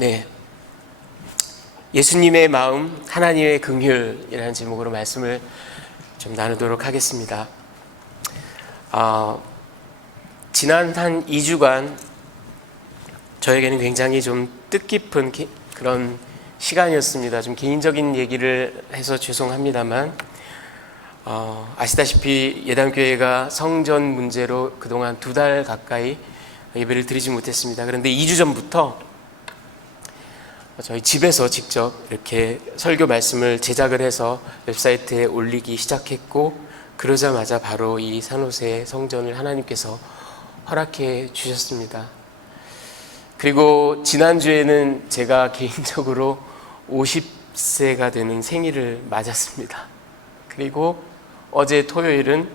네, 예수님의 마음, 하나님의 긍휼이라는 제목으로 말씀을 좀 나누도록 하겠습니다. 지난 한 2주간 저에게는 굉장히 좀 뜻깊은 그런 시간이었습니다. 좀 개인적인 얘기를 해서 죄송합니다만 아시다시피 예담교회가 성전 문제로 그동안 2달 가까이 예배를 드리지 못했습니다. 그런데 2주 전부터 저희 집에서 직접 이렇게 설교 말씀을 제작을 해서 웹사이트에 올리기 시작했고, 그러자마자 바로 이 산호세 성전을 하나님께서 허락해 주셨습니다. 그리고 지난주에는 제가 개인적으로 50세가 되는 생일을 맞았습니다. 그리고 어제 토요일은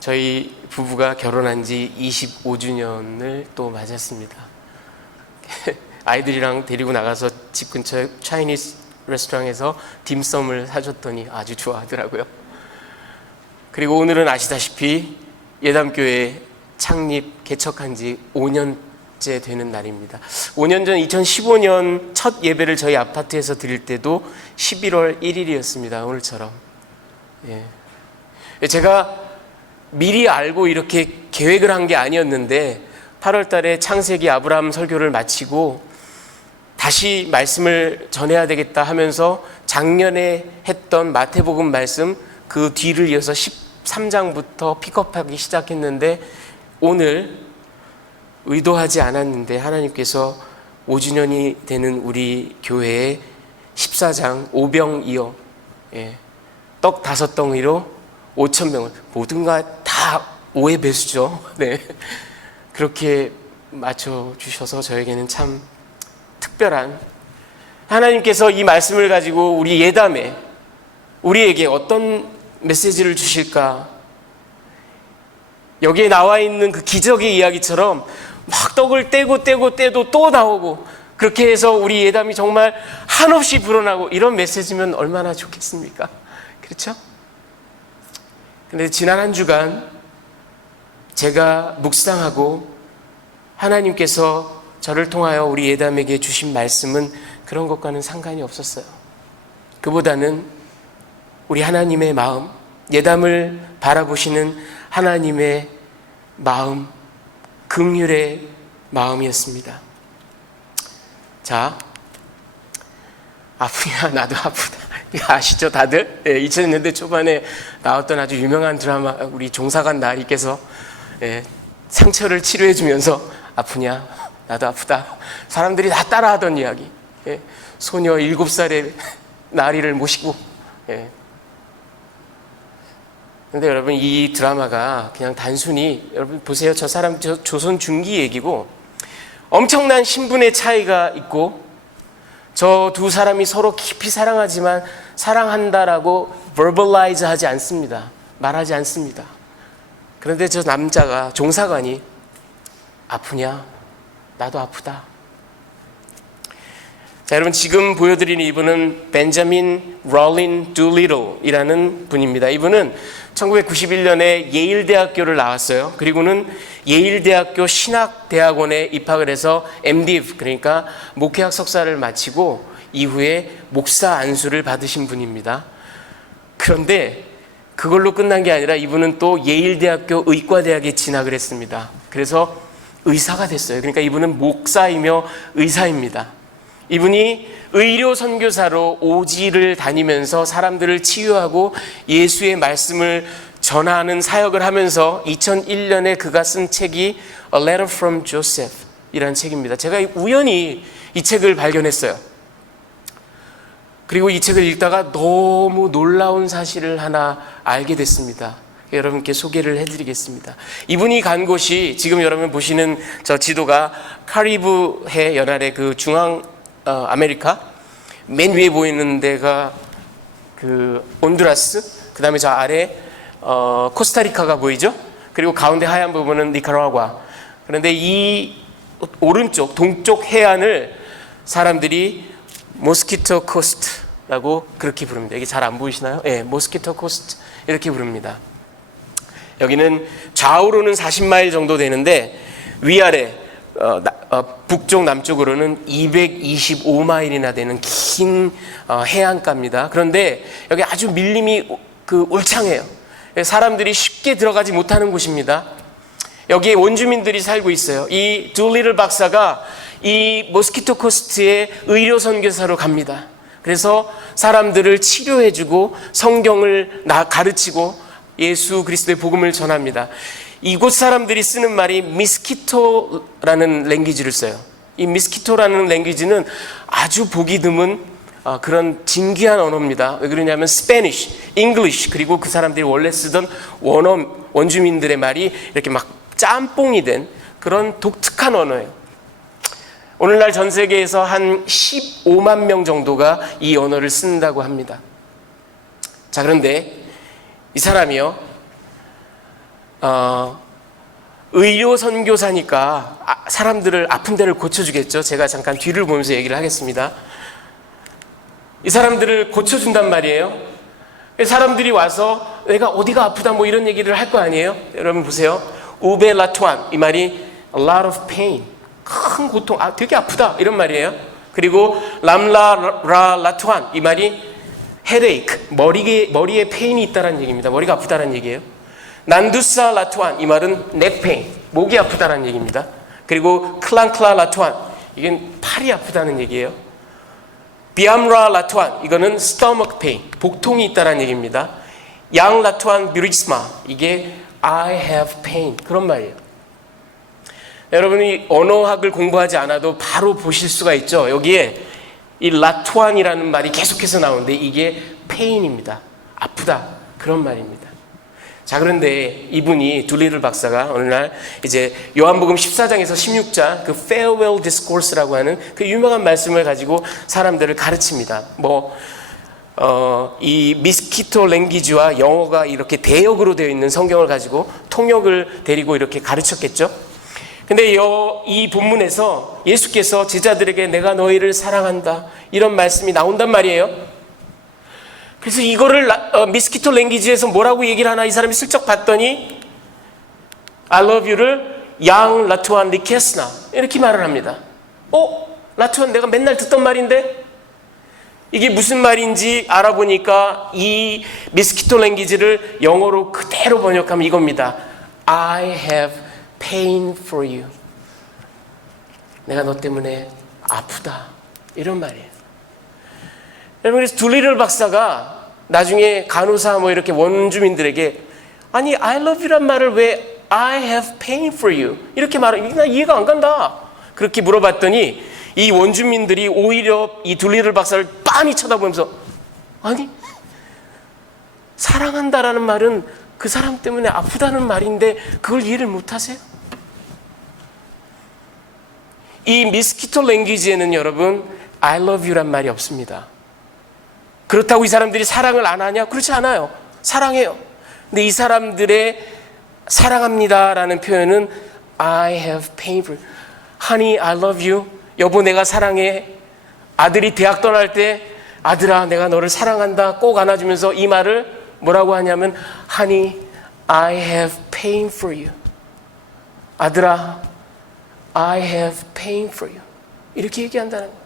저희 부부가 결혼한 지 25주년을 또 맞았습니다. 아이들이랑 데리고 나가서 집 근처 차이니즈 레스토랑에서 딤섬을 사줬더니 아주 좋아하더라고요. 그리고 오늘은 아시다시피 예담교회 창립 개척한 지 5년째 되는 날입니다. 5년 전 2015년 첫 예배를 저희 아파트에서 드릴 때도 11월 1일이었습니다. 오늘처럼. 제가 미리 알고 이렇게 계획을 한 게 아니었는데 8월 달에 창세기 아브라함 설교를 마치고 다시 말씀을 전해야 되겠다 하면서 작년에 했던 마태복음 말씀 그 뒤를 이어서 13장부터 픽업하기 시작했는데, 오늘 의도하지 않았는데 하나님께서 5주년이 되는 우리 교회에 14장 오병이어 떡 5덩이로 5,000명을, 모든가 다 5의 배수죠. 네. 그렇게 맞춰주셔서 저에게는 참 특별한, 하나님께서 이 말씀을 가지고 우리 예담에 우리에게 어떤 메시지를 주실까. 여기에 나와 있는 그 기적의 이야기처럼 막 떡을 떼도 또 나오고, 그렇게 해서 우리 예담이 정말 한없이 불어나고, 이런 메시지면 얼마나 좋겠습니까? 그렇죠? 근데 지난 한 주간 제가 묵상하고 하나님께서 저를 통하여 우리 예담에게 주신 말씀은 그런 것과는 상관이 없었어요. 그보다는 우리 하나님의 마음, 예담을 바라보시는 하나님의 마음, 긍휼의 마음이었습니다. 자, 아프냐 나도 아프다, 이거 아시죠 다들? 2000년대 초반에 나왔던 아주 유명한 드라마, 우리 종사관 나리께서 상처를 치료해 주면서 아프냐 나도 아프다, 사람들이 다 따라하던 이야기. 소녀 7살의 나리를 모시고. 근데 여러분, 이 드라마가 그냥 단순히, 여러분 보세요, 저 사람 조선 중기 얘기고 엄청난 신분의 차이가 있고, 저 두 사람이 서로 깊이 사랑하지만 사랑한다라고 verbalize 하지 않습니다. 말하지 않습니다. 그런데 저 남자가, 종사관이 아프냐 나도 아프다. 자, 여러분, 지금 보여드리는 이분은 벤자민 롤린 둘리틀이라는 분입니다. 이분은 1991년에 예일대학교를 나왔어요. 그리고는 예일대학교 신학대학원에 입학을 해서 MDiv, 그러니까 목회학 석사를 마치고 이후에 목사 안수를 받으신 분입니다. 그런데 그걸로 끝난 게 아니라 이분은 또 예일대학교 의과대학에 진학을 했습니다. 그래서 의사가 됐어요. 그러니까 이분은 목사이며 의사입니다. 이분이 의료 선교사로 오지를 다니면서 사람들을 치유하고 예수의 말씀을 전하는 사역을 하면서 2001년에 그가 쓴 책이 A Letter from Joseph 이라는 책입니다. 제가 우연히 이 책을 발견했어요. 그리고 이 책을 읽다가 너무 놀라운 사실을 하나 알게 됐습니다. 여러분께 소개를 해드리겠습니다. 이분이 간 곳이, 지금 여러분 보시는 저 지도가 카리브해 연안의 그 중앙 아메리카, 맨 위에 보이는 데가 그 온두라스, 그 다음에 저 아래 코스타리카가 보이죠? 그리고 가운데 하얀 부분은 니카라과. 그런데 이 오른쪽 동쪽 해안을 사람들이 모스키토 코스트라고 그렇게 부릅니다. 이게 잘 안 보이시나요? 모스키토 코스트 이렇게 부릅니다. 여기는 좌우로는 40마일 정도 되는데 위아래 북쪽 남쪽으로는 225마일이나 되는 긴 해안가입니다. 그런데 여기 아주 밀림이 울창해요. 사람들이 쉽게 들어가지 못하는 곳입니다. 여기에 원주민들이 살고 있어요. 이 둘리틀 박사가 이 모스키토 코스트에 의료 선교사로 갑니다. 그래서 사람들을 치료해주고 성경을 가르치고 예수 그리스도의 복음을 전합니다. 이곳 사람들이 쓰는 말이 미스키토라는 랭귀지를 써요. 이 미스키토라는 랭귀지는 아주 보기 드문 그런 진귀한 언어입니다. 왜 그러냐면 스페니쉬, 잉글리쉬, 그리고 그 사람들이 원래 쓰던 원주민들의 말이 이렇게 막 짬뽕이 된 그런 독특한 언어예요. 오늘날 전 세계에서 한 15만 명 정도가 이 언어를 쓴다고 합니다. 자, 그런데 이 사람이요, 의료 선교사니까 사람들을 아픈 데를 고쳐주겠죠. 제가 잠깐 뒤를 보면서 얘기를 하겠습니다. 이 사람들을 고쳐준단 말이에요. 사람들이 와서 내가 어디가 아프다 뭐 이런 얘기를 할 거 아니에요. 여러분 보세요. 우베 라투안, 이 말이 a lot of pain, 큰 고통, 되게 아프다 이런 말이에요. 그리고 람라 라 라투안, 이 말이 headache, 머리에 페인이 있다는 얘기입니다. 머리가 아프다는 얘기예요. 난두사 라투안, 이 말은 neck pain, 목이 아프다는 얘기입니다. 그리고 클랑클라 라투안, 이건 팔이 아프다는 얘기예요. 비암라 라투안, 이거는 stomach pain, 복통이 있다는 얘기입니다. 양 라투안 뷰리스마, 이게 I have pain, 그런 말이에요. 여러분이 언어학을 공부하지 않아도 바로 보실 수가 있죠. 여기에 이 라투안이라는 말이 계속해서 나오는데 이게 pain입니다. 아프다, 그런 말입니다. 자, 그런데 이분이 둘리틀 박사가 어느 날 이제 요한복음 14장에서 16장 그 farewell discourse라고 하는 그 유명한 말씀을 가지고 사람들을 가르칩니다. 이 미스키토 랭귀지와 영어가 이렇게 대역으로 되어 있는 성경을 가지고 통역을 데리고 이렇게 가르쳤겠죠. 근데 이 본문에서 예수께서 제자들에게 내가 너희를 사랑한다 이런 말씀이 나온단 말이에요. 그래서 이거를 미스키토 랭귀지에서 뭐라고 얘기를 하나 이 사람이 슬쩍 봤더니 I love you를 양 라투안 리케스나 이렇게 말을 합니다. 라투안 내가 맨날 듣던 말인데 이게 무슨 말인지 알아보니까 이 미스키토 랭귀지를 영어로 그대로 번역하면 이겁니다. I have pain for you. 내가 너 때문에 아프다 이런 말이에요. 여러분, 그래서 둘리틀 박사가 나중에 간호사 뭐 이렇게 원주민들에게 아니 I love you란 말을 왜 I have pain for you 이렇게 말하면 나 이해가 안 간다 그렇게 물어봤더니 이 원주민들이 오히려 이 둘리틀 박사를 빤히 쳐다보면서 아니 사랑한다라는 말은 그 사람 때문에 아프다는 말인데 그걸 이해를 못하세요? 이 미스키토 랭귀지에는 여러분 I love you란 말이 없습니다. 그렇다고 이 사람들이 사랑을 안 하냐? 그렇지 않아요. 사랑해요. 근데 이 사람들의 사랑합니다라는 표현은 I have pain for you. Honey, I love you. 여보, 내가 사랑해. 아들이 대학 떠날 때 아들아, 내가 너를 사랑한다. 꼭 안아주면서 이 말을 뭐라고 하냐면 Honey, I have pain for you. 아들아, I have pain for you. 이렇게 얘기한다는 거예요.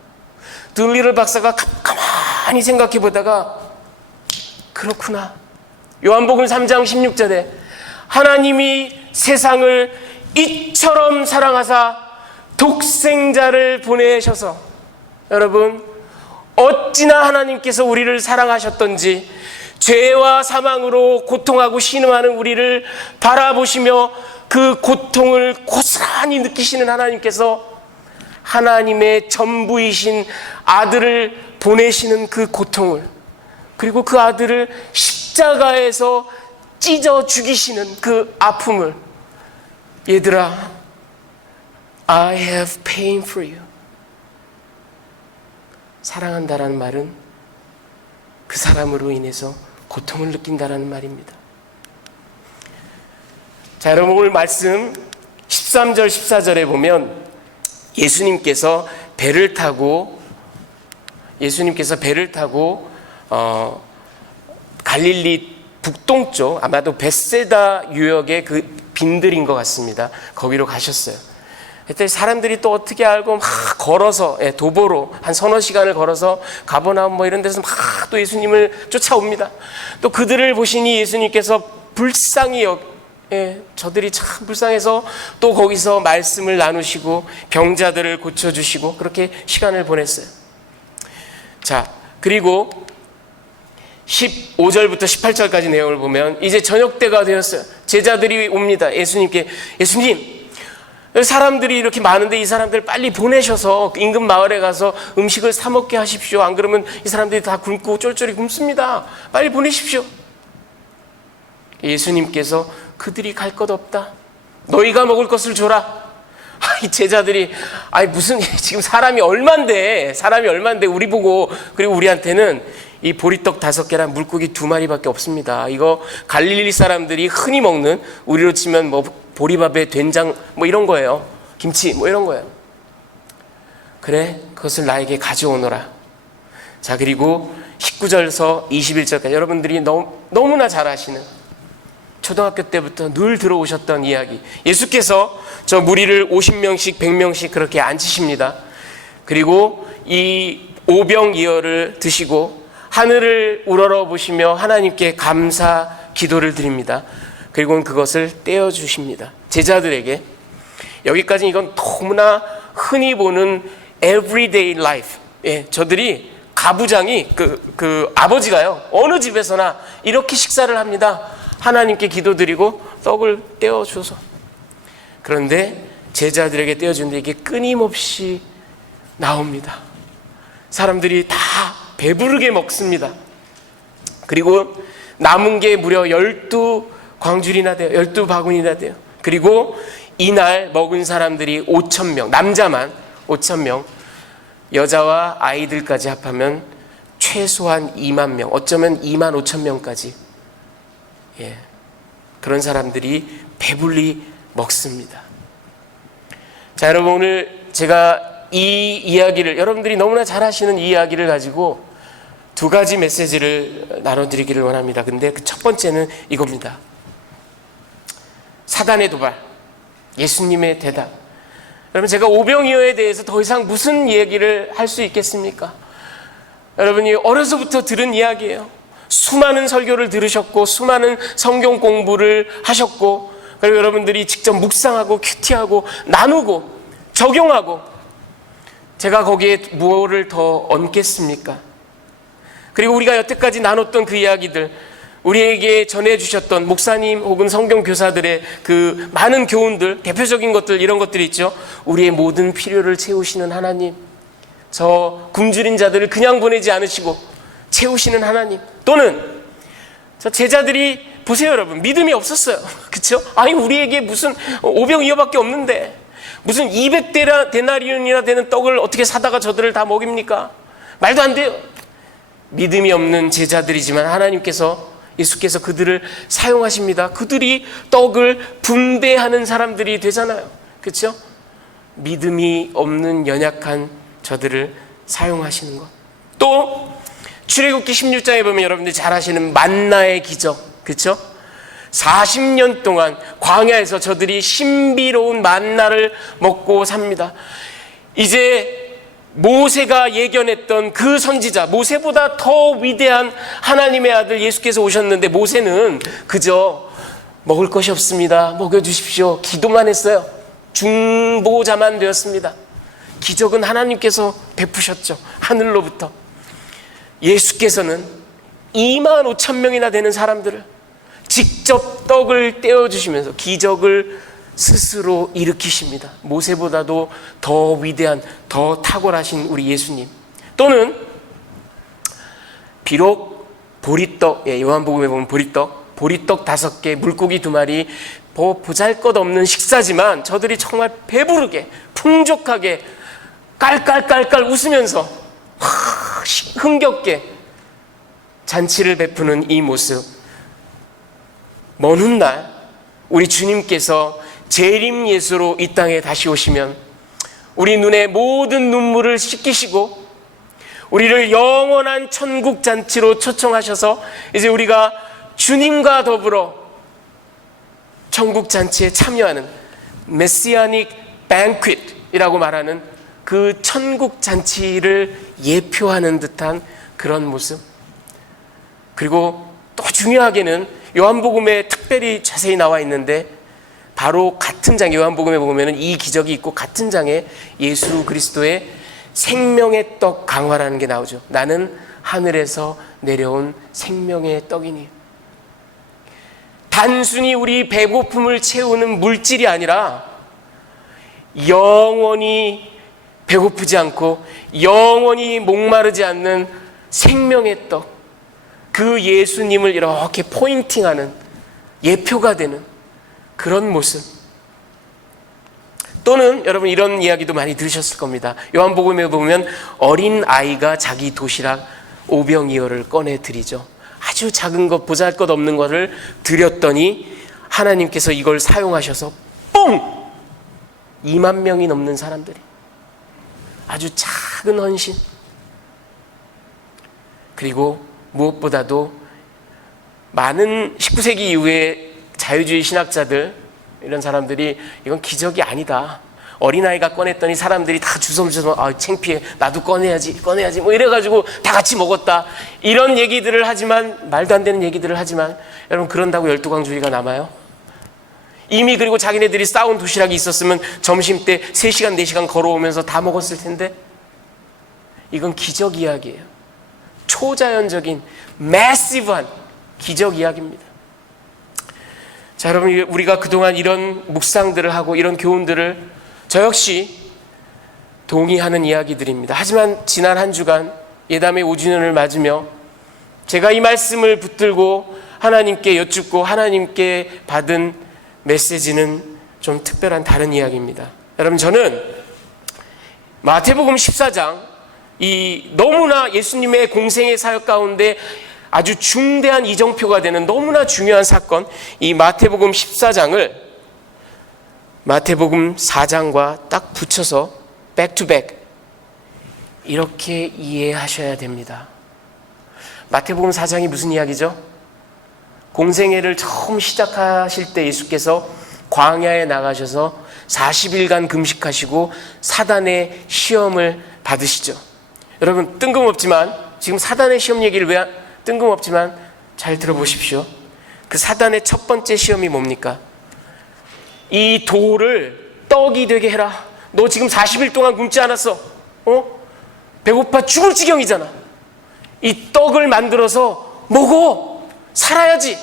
둘리틀 박사가 가만히 생각해 보다가 그렇구나. 요한복음 3장 16절에 하나님이 세상을 이처럼 사랑하사 독생자를 보내셔서 여러분 어찌나 하나님께서 우리를 사랑하셨던지 죄와 사망으로 고통하고 신음하는 우리를 바라보시며 그 고통을 고스란히 느끼시는 하나님께서 하나님의 전부이신 아들을 보내시는 그 고통을 그리고 그 아들을 십자가에서 찢어 죽이시는 그 아픔을 얘들아 I have pain for you. 사랑한다라는 말은 그 사람으로 인해서 고통을 느낀다라는 말입니다. 자, 여러분 오늘 말씀 13절 14절에 보면 예수님께서 배를 타고 갈릴리 북동쪽 아마도 벳세다 유역의 그 빈들인 것 같습니다. 거기로 가셨어요. 그때 사람들이 또 어떻게 알고 막 걸어서 도보로 한 서너 시간을 걸어서 가버나움 뭐 이런 데서 막 또 예수님을 쫓아옵니다. 또 그들을 보시니 예수님께서 불쌍히 저들이 참 불쌍해서 또 거기서 말씀을 나누시고 병자들을 고쳐주시고 그렇게 시간을 보냈어요. 자, 그리고 15절부터 18절까지 내용을 보면 이제 저녁 때가 되었어요. 제자들이 옵니다. 예수님께, 예수님, 사람들이 이렇게 많은데 이 사람들 빨리 보내셔서 인근 마을에 가서 음식을 사 먹게 하십시오. 안 그러면 이 사람들이 다 굶고 쫄쫄이 굶습니다. 빨리 보내십시오. 예수님께서 그들이 갈 것 없다. 너희가 먹을 것을 줘라. 이 제자들이 무슨 지금 사람이 얼만데 우리 보고, 그리고 우리한테는 이 보리떡 5개랑 물고기 2마리밖에 없습니다. 이거 갈릴리 사람들이 흔히 먹는, 우리로 치면 뭐 보리밥에 된장 뭐 이런 거예요. 김치 뭐 이런 거예요. 그래, 그것을 나에게 가져오너라. 자, 그리고 19절에서 21절까지 여러분들이 너무나 잘 아시는, 초등학교 때부터 늘 들어오셨던 이야기. 예수께서 저 무리를 50명씩 100명씩 그렇게 앉히십니다. 그리고 이 오병이어를 드시고 하늘을 우러러 보시며 하나님께 감사 기도를 드립니다. 그리고는 그것을 떼어주십니다. 제자들에게. 여기까지 이건 너무나 흔히 보는 everyday life. 저들이 가부장이 그 아버지가요, 어느 집에서나 이렇게 식사를 합니다. 하나님께 기도드리고 떡을 떼어줘서. 그런데 제자들에게 떼어주는데 이게 끊임없이 나옵니다. 사람들이 다 배부르게 먹습니다. 그리고 남은 게 무려 12광줄이나 돼요. 12바구니나 돼요. 그리고 이날 먹은 사람들이 5,000명, 남자만 5,000명, 여자와 아이들까지 합하면 최소한 2만 명, 어쩌면 2만 5천 명까지, 그런 사람들이 배불리 먹습니다. 자, 여러분, 오늘 제가 이 이야기를, 여러분들이 너무나 잘 아시는 이 이야기를 가지고 2가지 메시지를 나눠드리기를 원합니다. 근데 그 첫 번째는 이겁니다. 사단의 도발, 예수님의 대답. 여러분, 제가 오병이어에 대해서 더 이상 무슨 얘기를 할 수 있겠습니까? 여러분이 어려서부터 들은 이야기예요. 수많은 설교를 들으셨고 수많은 성경 공부를 하셨고, 그리고 여러분들이 직접 묵상하고 큐티하고 나누고 적용하고, 제가 거기에 무엇을 더 얹겠습니까? 그리고 우리가 여태까지 나눴던 그 이야기들, 우리에게 전해주셨던 목사님 혹은 성경 교사들의 그 많은 교훈들, 대표적인 것들, 이런 것들이 있죠. 우리의 모든 필요를 채우시는 하나님, 저 굶주린 자들을 그냥 보내지 않으시고 채우시는 하나님. 또는 저 제자들이 보세요, 여러분, 믿음이 없었어요. 그렇죠? 우리에게 무슨 오병이어밖에 없는데 무슨 200데나리온이나 되는 떡을 어떻게 사다가 저들을 다 먹입니까? 말도 안 돼요. 믿음이 없는 제자들이지만 하나님께서, 예수께서 그들을 사용하십니다. 그들이 떡을 분배하는 사람들이 되잖아요. 그렇죠? 믿음이 없는 연약한 저들을 사용하시는 것. 또 출애굽기 16장에 보면 여러분들이 잘 아시는 만나의 기적, 그렇죠? 40년 동안 광야에서 저들이 신비로운 만나를 먹고 삽니다. 이제 모세가 예견했던 그 선지자, 모세보다 더 위대한 하나님의 아들 예수께서 오셨는데, 모세는 그저 먹을 것이 없습니다, 먹여주십시오, 기도만 했어요. 중보자만 되었습니다. 기적은 하나님께서 베푸셨죠, 하늘로부터. 예수께서는 2만 5천 명이나 되는 사람들을 직접 떡을 떼어주시면서 기적을 스스로 일으키십니다. 모세보다도 더 위대한, 더 탁월하신 우리 예수님. 또는 비록 보리떡, 요한복음에 보면 보리떡 5개, 물고기 2마리, 보잘것없는 식사지만 저들이 정말 배부르게 풍족하게 깔깔깔깔 웃으면서 흥겹게 잔치를 베푸는 이 모습. 먼 훗날 우리 주님께서 재림 예수로 이 땅에 다시 오시면 우리 눈의 모든 눈물을 씻기시고 우리를 영원한 천국 잔치로 초청하셔서 이제 우리가 주님과 더불어 천국 잔치에 참여하는 메시아닉 banquet이라고 말하는 그 천국 잔치를 예표하는 듯한 그런 모습. 그리고 또 중요하게는 요한복음에 특별히 자세히 나와 있는데 바로 같은 장, 요한복음에 보면 이 기적이 있고 같은 장에 예수 그리스도의 생명의 떡 강화라는 게 나오죠. 나는 하늘에서 내려온 생명의 떡이니. 단순히 우리 배고픔을 채우는 물질이 아니라 영원히 배고프지 않고 영원히 목마르지 않는 생명의 떡, 그 예수님을 이렇게 포인팅하는 예표가 되는 그런 모습. 또는 여러분 이런 이야기도 많이 들으셨을 겁니다. 요한복음에 보면 어린 아이가 자기 도시락 오병이어를 꺼내 드리죠. 아주 작은 것, 보잘것없는 것을 드렸더니 하나님께서 이걸 사용하셔서 뽕! 2만 명이 넘는 사람들이, 아주 작은 헌신. 그리고 무엇보다도 많은 19세기 이후에 자유주의 신학자들, 이런 사람들이 이건 기적이 아니다, 어린아이가 꺼냈더니 사람들이 다 주섬주섬 창피해, 나도 꺼내야지 뭐 이래가지고 다 같이 먹었다, 이런 얘기들을 하지만, 말도 안 되는 얘기들을 하지만, 여러분 그런다고 12광주의가 남아요? 이미 그리고 자기네들이 싸운 도시락이 있었으면 점심 때 3시간 4시간 걸어오면서 다 먹었을 텐데. 이건 기적 이야기예요. 초자연적인 매시브한 기적 이야기입니다. 자, 여러분 우리가 그동안 이런 묵상들을 하고 이런 교훈들을 저 역시 동의하는 이야기들입니다. 하지만 지난 한 주간 예담의 5주년을 맞으며 제가 이 말씀을 붙들고 하나님께 여쭙고 하나님께 받은 메시지는 좀 특별한 다른 이야기입니다. 여러분 저는 마태복음 14장, 이 너무나 예수님의 공생의 사역 가운데 아주 중대한 이정표가 되는 너무나 중요한 사건, 이 마태복음 14장을 마태복음 4장과 딱 붙여서 백투백 이렇게 이해하셔야 됩니다. 마태복음 4장이 무슨 이야기죠? 공생애를 처음 시작하실 때 예수께서 광야에 나가셔서 40일간 금식하시고 사단의 시험을 받으시죠. 여러분 뜬금없지만 지금 사단의 시험 얘기를 왜 뜬금없지만 잘 들어보십시오. 그 사단의 첫 번째 시험이 뭡니까? 이 돌을 떡이 되게 해라. 너 지금 40일 동안 굶지 않았어? 배고파 죽을 지경이잖아. 이 떡을 만들어서 먹어. 살아야지.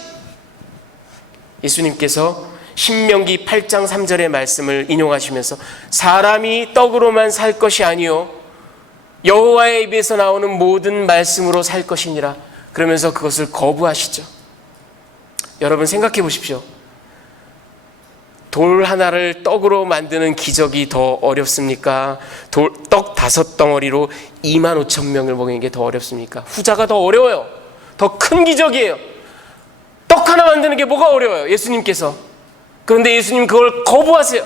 예수님께서 신명기 8장 3절의 말씀을 인용하시면서 사람이 떡으로만 살 것이 아니요 여호와의 입에서 나오는 모든 말씀으로 살 것이니라, 그러면서 그것을 거부하시죠. 여러분 생각해 보십시오. 돌 하나를 떡으로 만드는 기적이 더 어렵습니까? 떡 5덩어리로 2만 5천 명을 먹이는 게 더 어렵습니까? 후자가 더 어려워요. 더 큰 기적이에요. 떡 하나 만드는 게 뭐가 어려워요? 예수님께서. 그런데 예수님 그걸 거부하세요.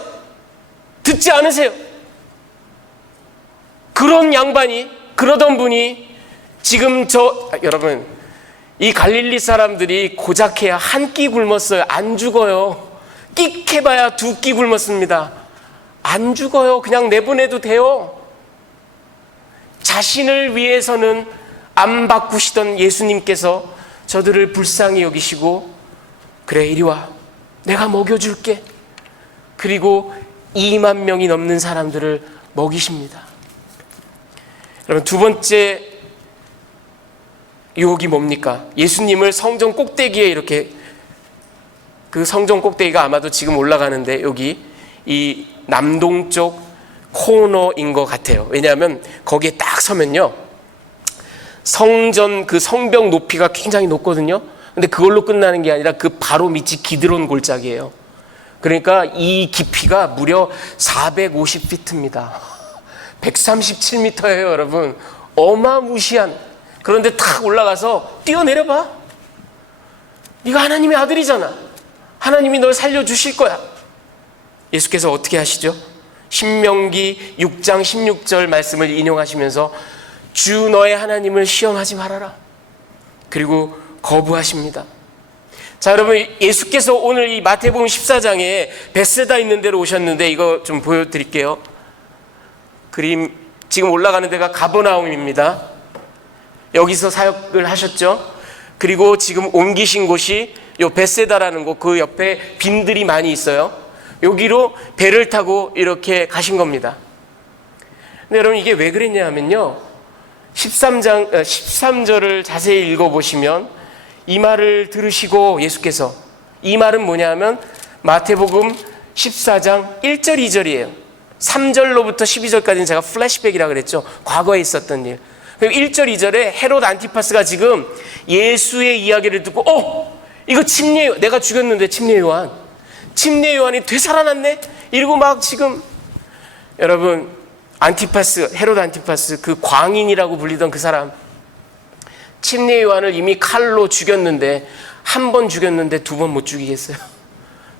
듣지 않으세요. 그런 양반이, 그러던 분이 지금 여러분 이 갈릴리 사람들이 고작해야 한 끼 굶었어요. 안 죽어요. 끽해봐야 2끼 굶었습니다. 안 죽어요. 그냥 내보내도 돼요. 자신을 위해서는 안 바꾸시던 예수님께서 저들을 불쌍히 여기시고 그래 이리 와, 내가 먹여줄게. 그리고 2만 명이 넘는 사람들을 먹이십니다. 여러분 두 번째 유혹이 뭡니까? 예수님을 성전 꼭대기에 이렇게, 그 성전 꼭대기가 아마도 지금 올라가는데 여기 이 남동쪽 코너인 것 같아요. 왜냐하면 거기에 딱 서면요 성전 그 성벽 높이가 굉장히 높거든요. 근데 그걸로 끝나는 게 아니라 그 바로 밑이 기드론 골짜기예요. 그러니까 이 깊이가 무려 450피트입니다. 137m예요 여러분. 어마무시한. 그런데 탁 올라가서 뛰어내려봐. 네가 하나님의 아들이잖아. 하나님이 널 살려주실 거야. 예수께서 어떻게 하시죠? 신명기 6장 16절 말씀을 인용하시면서 주 너의 하나님을 시험하지 말아라. 그리고 거부하십니다. 자, 여러분, 예수께서 오늘 이 마태복음 14장에 베세다 있는 데로 오셨는데 이거 좀 보여드릴게요. 그림 지금 올라가는 데가 가버나움입니다. 여기서 사역을 하셨죠. 그리고 지금 옮기신 곳이 요 베세다라는 곳, 그 옆에 빈들이 많이 있어요. 여기로 배를 타고 이렇게 가신 겁니다. 근데 여러분, 이게 왜 그랬냐 하면요, 13절을 자세히 읽어보시면 이 말을 들으시고 예수께서, 이 말은 뭐냐 하면 마태복음 14장 1절 2절이에요 3절로부터 12절까지는 제가 플래시백이라고 그랬죠. 과거에 있었던 일. 그리고 1절 2절에 헤롯 안티파스가 지금 예수의 이야기를 듣고 이거 침례, 내가 죽였는데 침례 요한이 되살아났네? 이러고 막 지금, 여러분, 안티파스, 헤롯 안티파스, 그 광인이라고 불리던 그 사람, 침례 요한을 이미 칼로 죽였는데, 한 번 죽였는데 2번 못 죽이겠어요?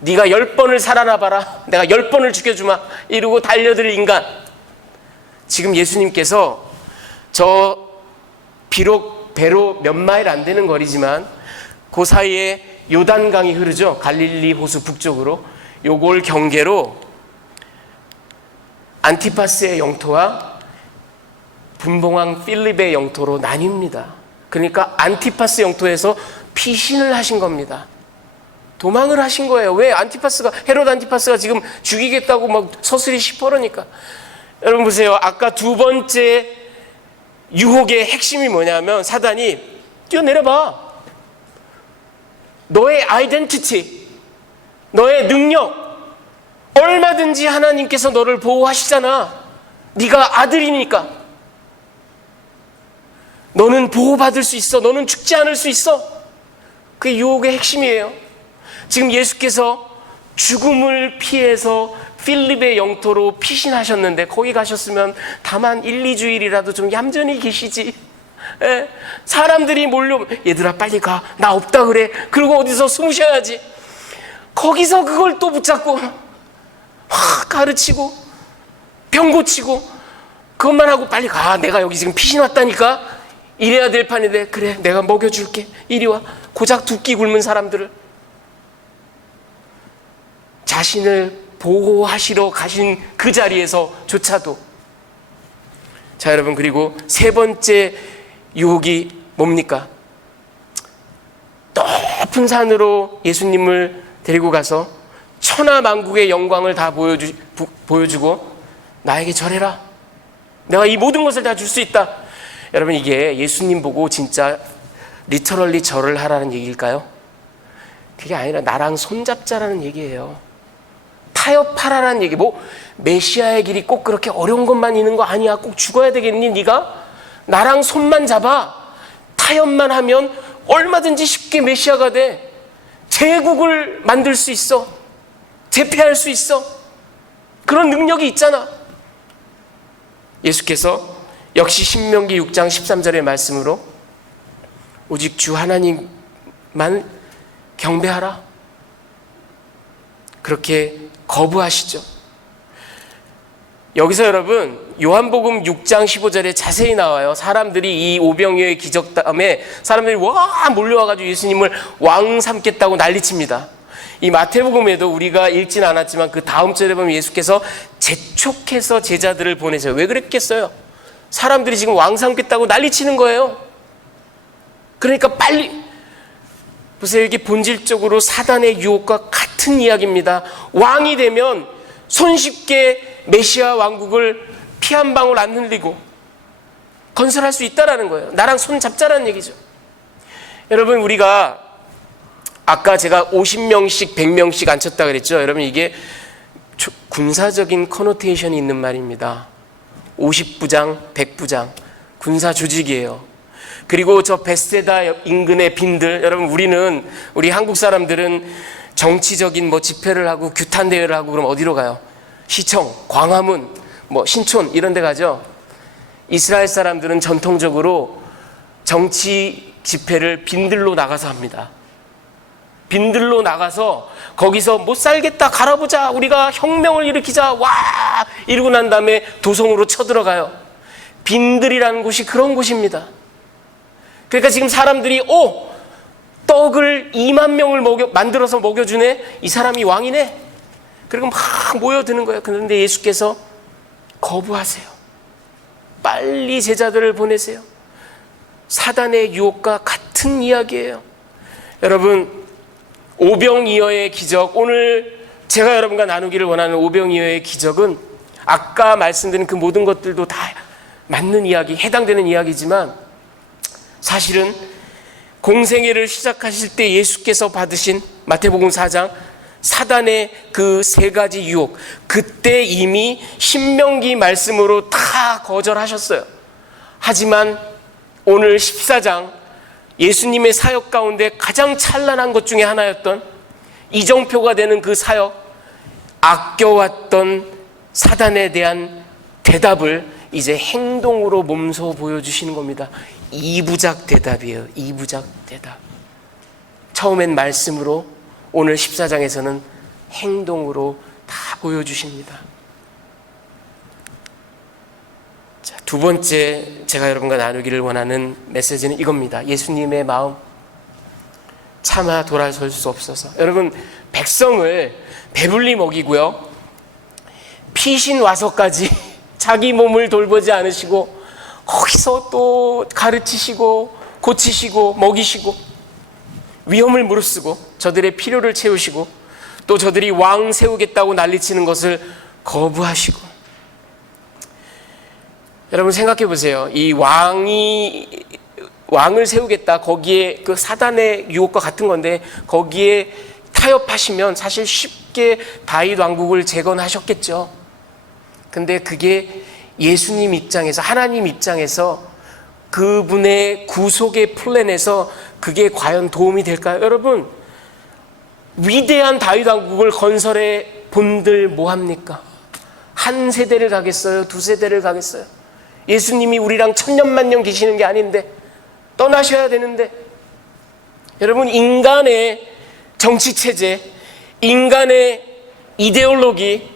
네가 10번을 살아나봐라, 내가 10번을 죽여주마, 이러고 달려들 인간. 지금 예수님께서 비록 배로 몇 마일 안 되는 거리지만 그 사이에 요단강이 흐르죠. 갈릴리 호수 북쪽으로. 요걸 경계로 안티파스의 영토와 분봉왕 필립의 영토로 나뉩니다. 그러니까 안티파스 영토에서 피신을 하신 겁니다. 도망을 하신 거예요. 왜? 헤롯 안티파스가 지금 죽이겠다고 막 서슬이 시퍼러니까. 여러분 보세요. 아까 두 번째 유혹의 핵심이 뭐냐면 사단이 뛰어내려봐. 너의 아이덴티티, 너의 능력, 얼마든지 하나님께서 너를 보호하시잖아. 네가 아들이니까. 너는 보호받을 수 있어. 너는 죽지 않을 수 있어. 그게 유혹의 핵심이에요. 지금 예수께서 죽음을 피해서 필립의 영토로 피신하셨는데 거기 가셨으면 다만 1, 2주일이라도 좀 얌전히 계시지. 사람들이 몰려, 얘들아 빨리 가, 나 없다 그래. 그리고 어디서 숨으셔야지. 거기서 그걸 또 붙잡고 가르치고 병 고치고 그것만 하고 빨리 가, 내가 여기 지금 피신 왔다니까. 이래야 될 판인데, 그래 내가 먹여줄게, 이리 와. 고작 2끼 굶은 사람들을 자신을 보호하시러 가신 그 자리에서조차도. 자, 여러분, 그리고 세 번째 유혹이 뭡니까? 높은 산으로 예수님을 데리고 가서 천하만국의 영광을 다 보여주고 나에게 절해라, 내가 이 모든 것을 다 줄 수 있다. 여러분, 이게 예수님 보고 진짜 리터럴리 절을 하라는 얘기일까요? 그게 아니라 나랑 손잡자라는 얘기예요. 타협하라는 얘기. 메시아의 길이 꼭 그렇게 어려운 것만 있는 거 아니야. 꼭 죽어야 되겠니 네가? 나랑 손만 잡아. 타협만 하면 얼마든지 쉽게 메시아가 돼. 제국을 만들 수 있어. 제패할 수 있어. 그런 능력이 있잖아. 예수께서 역시 신명기 6장 13절의 말씀으로 오직 주 하나님만 경배하라, 그렇게 거부하시죠. 여기서 여러분, 요한복음 6장 15절에 자세히 나와요. 사람들이 이 오병이어의 기적 다음에 사람들이 와 몰려와가지고 예수님을 왕 삼겠다고 난리칩니다. 이 마태복음에도 우리가 읽진 않았지만 그 다음 절에 보면 예수께서 재촉해서 제자들을 보내세요. 왜 그랬겠어요? 사람들이 지금 왕 삼겠다고 난리치는 거예요. 그러니까 빨리 보세요. 이게 본질적으로 사단의 유혹과 같은 이야기입니다. 왕이 되면 손쉽게 메시아 왕국을 피 한 방울 안 흘리고 건설할 수 있다라는 거예요. 나랑 손 잡자라는 얘기죠. 여러분, 우리가 아까 제가 50명씩 100명씩 앉혔다 그랬죠. 여러분, 이게 군사적인 커노테이션이 있는 말입니다. 50부장 100부장 군사 조직이에요. 그리고 저 베세다 인근의 빈들, 여러분, 우리 한국 사람들은 정치적인 집회를 하고 규탄 대회를 하고 그럼 어디로 가요? 시청, 광화문, 신촌 이런 데 가죠. 이스라엘 사람들은 전통적으로 정치 집회를 빈들로 나가서 합니다. 빈들로 나가서 거기서 못 살겠다, 갈아보자, 우리가 혁명을 일으키자, 와 이러고 난 다음에 도성으로 쳐들어가요. 빈들이라는 곳이 그런 곳입니다. 그러니까 지금 사람들이 떡을 2만 명을 만들어서 먹여주네. 이 사람이 왕이네. 그리고 막 모여드는 거예요. 그런데 예수께서 거부하세요. 빨리 제자들을 보내세요. 사단의 유혹과 같은 이야기예요. 여러분, 오병이어의 기적, 오늘 제가 여러분과 나누기를 원하는 오병이어의 기적은 아까 말씀드린 그 모든 것들도 다 맞는 이야기, 해당되는 이야기지만 사실은 공생애를 시작하실 때 예수께서 받으신 마태복음 4장 사단의 그 세 가지 유혹, 그때 이미 신명기 말씀으로 다 거절하셨어요. 하지만 오늘 14장 예수님의 사역 가운데 가장 찬란한 것 중에 하나였던 이정표가 되는 그 사역, 아껴왔던 사단에 대한 대답을 이제 행동으로 몸소 보여주시는 겁니다. 이부작 대답이에요. 이부작 대답. 처음엔 말씀으로, 오늘 14장에서는 행동으로 다 보여주십니다. 자, 두 번째 제가 여러분과 나누기를 원하는 메시지는 이겁니다. 예수님의 마음, 차마 돌아설 수 없어서. 여러분, 백성을 배불리 먹이고요, 피신 와서까지 자기 몸을 돌보지 않으시고 거기서 또 가르치시고 고치시고 먹이시고 위험을 무릅쓰고 저들의 필요를 채우시고 또 저들이 왕 세우겠다고 난리치는 것을 거부하시고. 여러분 생각해 보세요. 이 왕을 세우겠다, 거기에 그 사단의 유혹과 같은 건데 거기에 타협하시면 사실 쉽게 다윗 왕국을 재건하셨겠죠. 근데 그게 예수님 입장에서, 하나님 입장에서 그분의 구속의 플랜에서 그게 과연 도움이 될까요? 여러분, 위대한 다윗 왕국을 건설해 본들 뭐합니까? 한 세대를 가겠어요? 두 세대를 가겠어요? 예수님이 우리랑 천년만년 계시는 게 아닌데, 떠나셔야 되는데. 여러분, 인간의 정치체제, 인간의 이데올로기,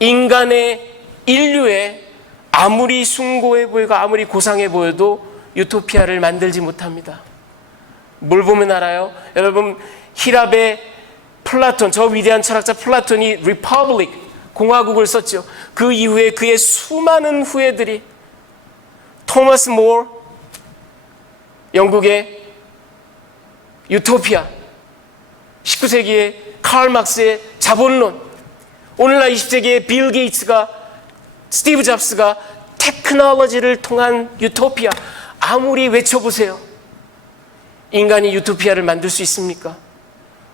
인간의 인류의 아무리 숭고해 보이고 아무리 고상해 보여도 유토피아를 만들지 못합니다. 뭘 보면 알아요? 여러분, 히랍의 플라톤, 저 위대한 철학자 플라톤이 리퍼블릭, 공화국을 썼죠. 그 이후에 그의 수많은 후예들이, 토마스 모어, 영국의 유토피아, 19세기의 칼 막스의 자본론, 오늘날 20세기의 빌 게이츠가, 스티브 잡스가 테크놀로지를 통한 유토피아, 아무리 외쳐보세요. 인간이 유토피아를 만들 수 있습니까?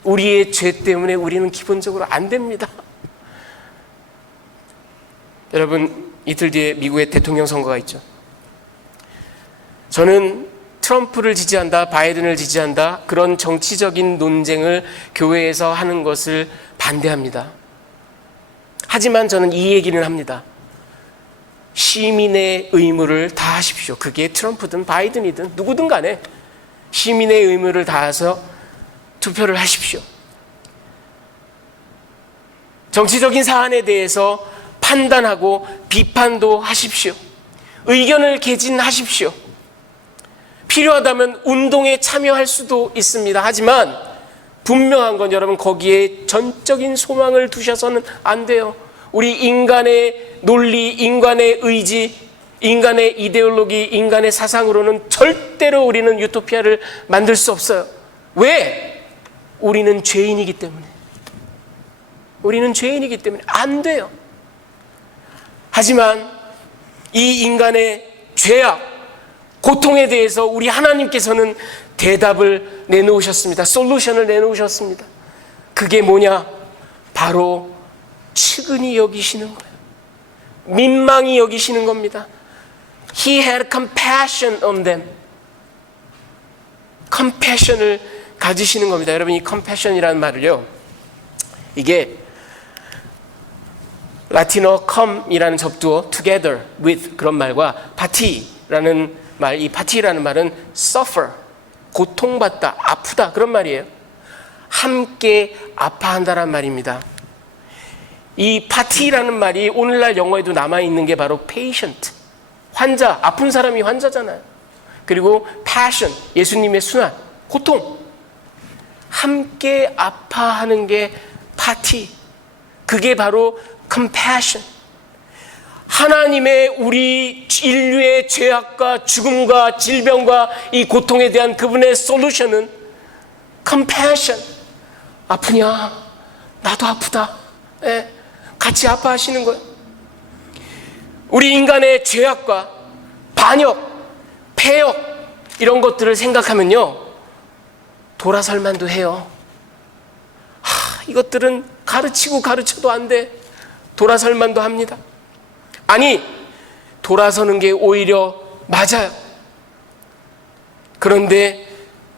우리의 죄 때문에 우리는 기본적으로 안 됩니다. 여러분, 이틀 뒤에 미국의 대통령 선거가 있죠. 저는 트럼프를 지지한다, 바이든을 지지한다, 그런 정치적인 논쟁을 교회에서 하는 것을 반대합니다. 하지만 저는 이 얘기는 합니다. 시민의 의무를 다하십시오. 그게 트럼프든 바이든이든 누구든 간에 시민의 의무를 다해서 투표를 하십시오. 정치적인 사안에 대해서 판단하고 비판도 하십시오. 의견을 개진하십시오. 필요하다면 운동에 참여할 수도 있습니다. 하지만 분명한 건 여러분, 거기에 전적인 소망을 두셔서는 안 돼요. 우리 인간의 논리, 인간의 의지, 인간의 이데올로기, 인간의 사상으로는 절대로 우리는 유토피아를 만들 수 없어요. 왜? 우리는 죄인이기 때문에. 우리는 죄인이기 때문에 안 돼요. 하지만 이 인간의 죄악, 고통에 대해서 우리 하나님께서는 대답을 내놓으셨습니다. 솔루션을 내놓으셨습니다. 그게 뭐냐? 바로 측은히 여기시는 거예요. 민망히 여기시는 겁니다. He had compassion on them. compassion을 가지시는 겁니다. 여러분, 이 compassion이라는 말을요, 이게 라틴어 come이라는 접두어 together with 그런 말과 party라는 말, 이 party라는 말은 suffer, 고통받다, 아프다 그런 말이에요. 함께 아파한다란 말입니다. 이 party라는 말이 오늘날 영어에도 남아있는 게 바로 patient, 환자, 아픈 사람이 환자잖아요. 그리고 passion, 예수님의 순환, 고통. 함께 아파하는 게 파티. 그게 바로 compassion. 하나님의 우리 인류의 죄악과 죽음과 질병과 이 고통에 대한 그분의 솔루션은 compassion. 아프냐? 나도 아프다. 예, 같이 아파하시는 거예요. 우리 인간의 죄악과 반역, 폐역 이런 것들을 생각하면요, 돌아설 만도 해요. 이것들은 가르치고 가르쳐도 안 돼. 돌아설 만도 합니다. 아니, 돌아서는 게 오히려 맞아요. 그런데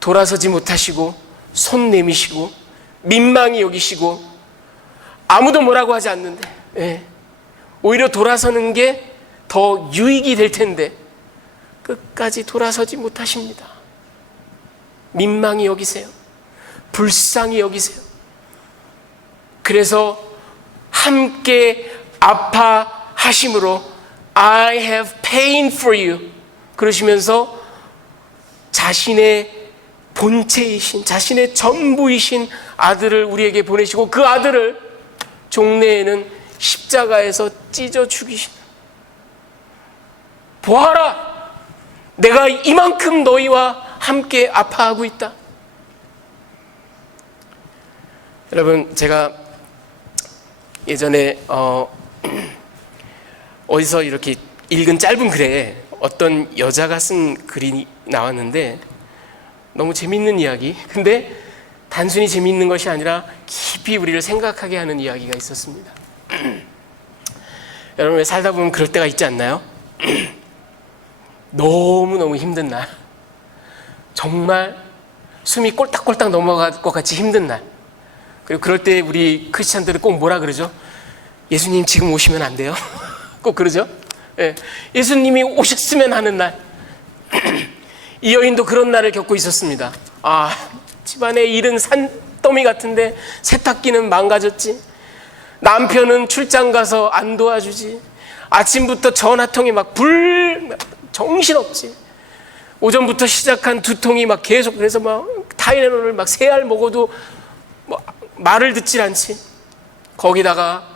돌아서지 못하시고 손 내미시고 민망히 여기시고 아무도 뭐라고 하지 않는데, 예, 오히려 돌아서는 게 더 유익이 될 텐데 끝까지 돌아서지 못하십니다. 민망히 여기세요. 불쌍히 여기세요. 그래서 함께 아파하심으로 I have pain for you 그러시면서 자신의 본체이신, 자신의 전부이신 아들을 우리에게 보내시고 그 아들을 종래에는 십자가에서 찢어 죽이시는, 보아라, 내가 이만큼 너희와 함께 아파하고 있다. 여러분, 제가 예전에 어디서 이렇게 읽은 짧은 글에 어떤 여자가 쓴 글이 나왔는데 너무 재밌는 이야기, 근데 단순히 재밌는 것이 아니라 깊이 우리를 생각하게 하는 이야기가 있었습니다. 여러분, 왜 살다 보면 그럴 때가 있지 않나요? 너무너무 힘든 날, 정말 숨이 꼴딱꼴딱 넘어갈 것 같이 힘든 날, 그리고 그럴 때 우리 크리스찬들은 꼭 뭐라 그러죠? 예수님 지금 오시면 안 돼요? 꼭 그러죠? 예, 예수님이 오셨으면 하는 날. 이 여인도 그런 날을 겪고 있었습니다. 집안의 일은 산더미 같은데 세탁기는 망가졌지, 남편은 출장 가서 안 도와주지, 아침부터 전화통이 막 정신없지, 오전부터 시작한 두통이 막 계속, 그래서 막 타이레놀을 막 3알 먹어도 뭐 말을 듣질 않지. 거기다가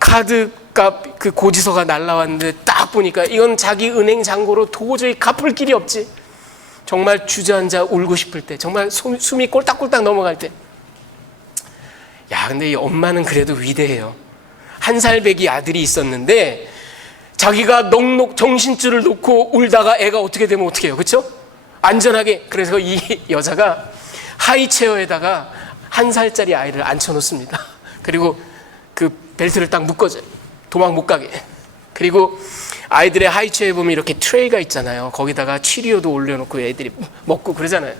카드값 그 고지서가 날라왔는데 딱 보니까 이건 자기 은행 잔고로 도저히 갚을 길이 없지. 정말 주저앉아 울고 싶을 때, 정말 숨이 꼴딱꼴딱 넘어갈 때, 야, 근데 이 엄마는 그래도 위대해요. 1살배기 아들이 있었는데 자기가 넋 정신줄을 놓고 울다가 애가 어떻게 되면 어떻게 해요, 그렇죠? 안전하게. 그래서 이 여자가 하이체어에다가 1살짜리 아이를 앉혀놓습니다. 그리고 그 벨트를 딱 묶어줘요. 도망 못 가게. 그리고 아이들의 하이체어에 보면 이렇게 트레이가 있잖아요. 거기다가 치리오도 올려놓고 애들이 먹고 그러잖아요.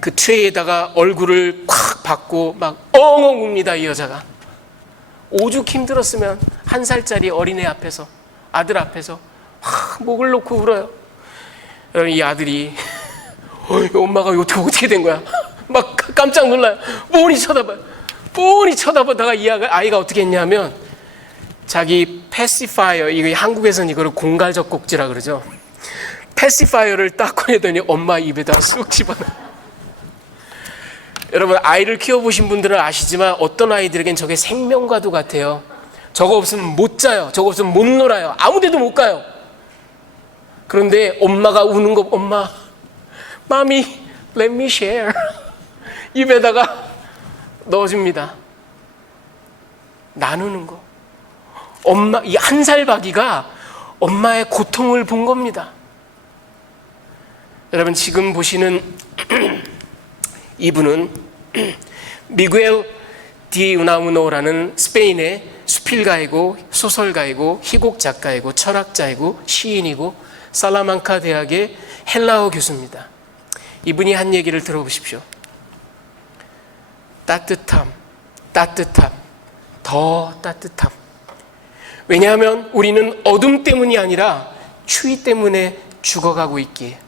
그 트레이에다가 얼굴을 콱 받고 막 엉엉 웁니다, 이 여자가. 오죽 힘들었으면 1살짜리 어린애 앞에서, 아들 앞에서 목을 놓고 울어요. 여러분, 이 아들이 엄마가 어떻게 된 거야? 막 깜짝 놀라요. 뻔히 쳐다보다가 이 아이가 어떻게 했냐면 자기 패시파이어, 이거 한국에서는 이거를 공갈젖꼭지라 그러죠. 패시파이어를 딱 꺼내더니 엄마 입에다 쑥 집어넣어요. 여러분, 아이를 키워보신 분들은 아시지만 어떤 아이들에겐 저게 생명과도 같아요. 저거 없으면 못 자요. 저거 없으면 못 놀아요. 아무 데도 못 가요. 그런데 엄마가 우는 거, 엄마, Mommy, let me share. 입에다가 넣어줍니다. 나누는 거. 엄마, 이 1살박이가 엄마의 고통을 본 겁니다. 여러분, 지금 보시는 이분은 미구엘 디 우나무노라는 스페인의 수필가이고 소설가이고 희곡 작가이고 철학자이고 시인이고 살라망카 대학의 헬라어 교수입니다. 이분이 한 얘기를 들어보십시오. 따뜻함, 더 따뜻함. 왜냐하면 우리는 어둠 때문이 아니라 추위 때문에 죽어가고 있기에,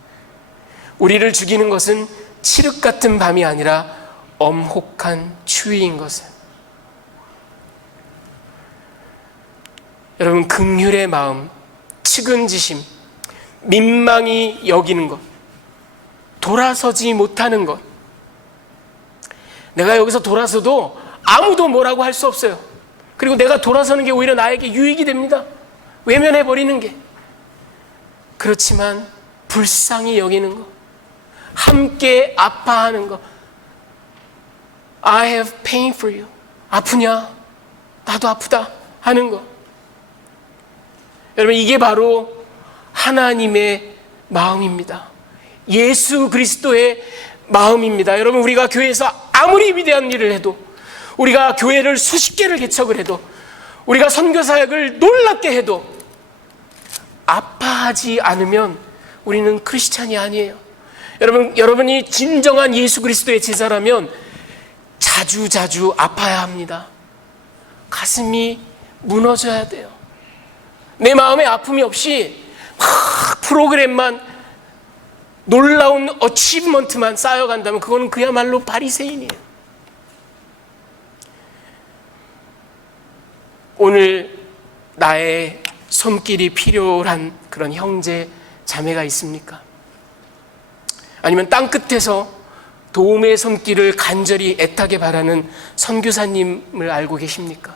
우리를 죽이는 것은 칠흑 같은 밤이 아니라 엄혹한 추위인 것을. 여러분, 긍휼의 마음, 측은지심, 민망히 여기는 것, 돌아서지 못하는 것. 내가 여기서 돌아서도 아무도 뭐라고 할 수 없어요. 그리고 내가 돌아서는 게 오히려 나에게 유익이 됩니다. 외면해버리는 게. 그렇지만 불쌍히 여기는 것, 함께 아파하는 것. I have pain for you. 아프냐? 나도 아프다 하는 것. 여러분, 이게 바로 하나님의 마음입니다. 예수 그리스도의 마음입니다. 여러분, 우리가 교회에서 아무리 위대한 일을 해도, 우리가 교회를 수십 개를 개척을 해도, 우리가 선교사역을 놀랍게 해도 아파하지 않으면 우리는 크리스찬이 아니에요. 여러분이 진정한 예수 그리스도의 제자라면 자주 아파야 합니다. 가슴이 무너져야 돼요. 내 마음에 아픔이 없이 막 프로그램만, 놀라운 어치브먼트만 쌓여간다면 그거는 그야말로 바리새인이에요. 오늘 나의 손길이 필요한 그런 형제, 자매가 있습니까? 아니면 땅끝에서 도움의 손길을 간절히 애타게 바라는 선교사님을 알고 계십니까?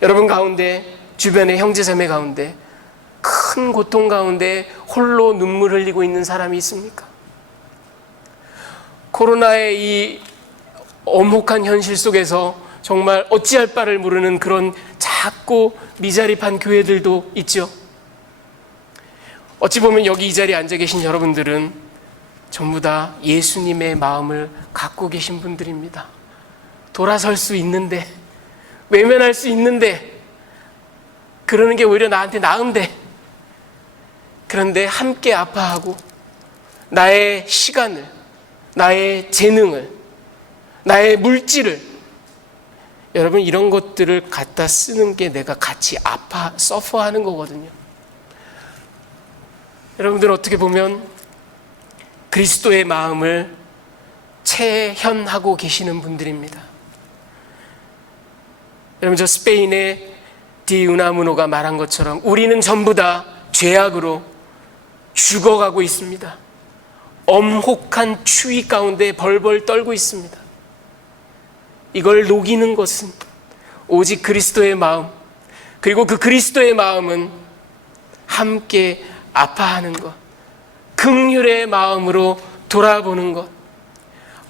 여러분 가운데, 주변의 형제, 자매 가운데 큰 고통 가운데 홀로 눈물 흘리고 있는 사람이 있습니까? 코로나의 이 엄혹한 현실 속에서 정말 어찌할 바를 모르는 그런 작고 미자립한 교회들도 있죠. 어찌 보면 여기 이 자리에 앉아 계신 여러분들은 전부 다 예수님의 마음을 갖고 계신 분들입니다. 돌아설 수 있는데, 외면할 수 있는데, 그러는 게 오히려 나한테 나은데, 그런데 함께 아파하고 나의 시간을, 나의 재능을, 나의 물질을, 여러분 이런 것들을 갖다 쓰는 게 내가 같이 서퍼하는 거거든요. 여러분들 어떻게 보면 그리스도의 마음을 체현하고 계시는 분들입니다. 여러분, 저 스페인의 디우나무노가 말한 것처럼 우리는 전부 다 죄악으로 죽어가고 있습니다. 엄혹한 추위 가운데 벌벌 떨고 있습니다. 이걸 녹이는 것은 오직 그리스도의 마음, 그리고 그 그리스도의 마음은 함께 아파하는 것, 긍휼의 마음으로 돌아보는 것.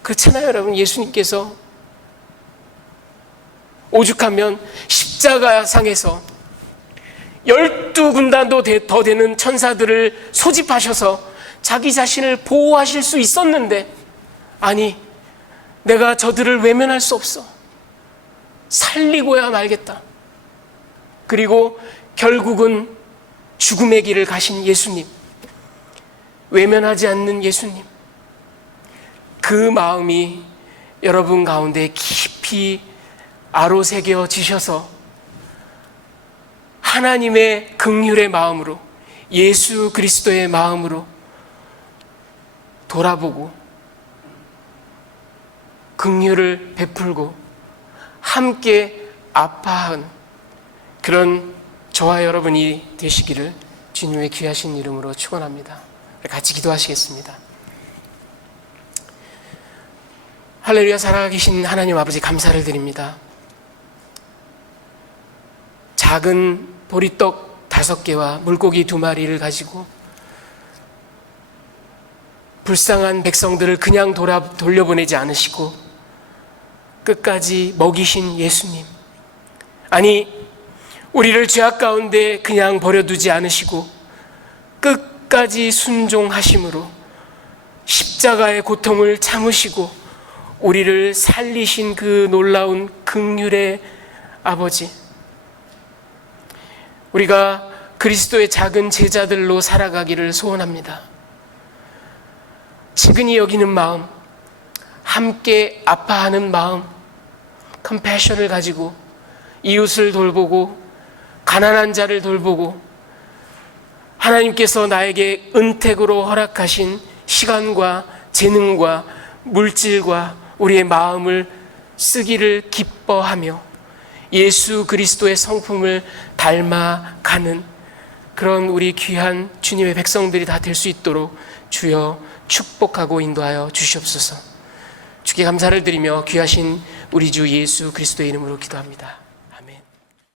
그렇잖아요, 여러분. 예수님께서 오죽하면 십자가상에서 12군단도 더 되는 천사들을 소집하셔서 자기 자신을 보호하실 수 있었는데, 아니, 내가 저들을 외면할 수 없어, 살리고야 말겠다. 그리고 결국은 죽음의 길을 가신 예수님, 외면하지 않는 예수님, 그 마음이 여러분 가운데 깊이 아로새겨지셔서 하나님의 긍휼의 마음으로, 예수 그리스도의 마음으로 돌아보고 긍휼을 베풀고 함께 아파하는 그런 저와 여러분이 되시기를 주님의 귀하신 이름으로 축원합니다. 같이 기도하시겠습니다. 할렐루야. 살아계신 하나님 아버지, 감사를 드립니다. 작은 보리떡 5개와 물고기 2마리를 가지고 불쌍한 백성들을 그냥 돌려보내지 않으시고 끝까지 먹이신 예수님, 아니 우리를 죄악 가운데 그냥 버려두지 않으시고 끝까지 순종하심으로 십자가의 고통을 참으시고 우리를 살리신 그 놀라운 긍휼의 아버지, 우리가 그리스도의 작은 제자들로 살아가기를 소원합니다. 측은히 여기는 마음, 함께 아파하는 마음, 컴패션을 가지고 이웃을 돌보고 가난한 자를 돌보고 하나님께서 나에게 은택으로 허락하신 시간과 재능과 물질과 우리의 마음을 쓰기를 기뻐하며 예수 그리스도의 성품을 닮아가는 그런 우리 귀한 주님의 백성들이 다 될 수 있도록 주여 축복하고 인도하여 주시옵소서. 주께 감사를 드리며 귀하신 우리 주 예수 그리스도의 이름으로 기도합니다.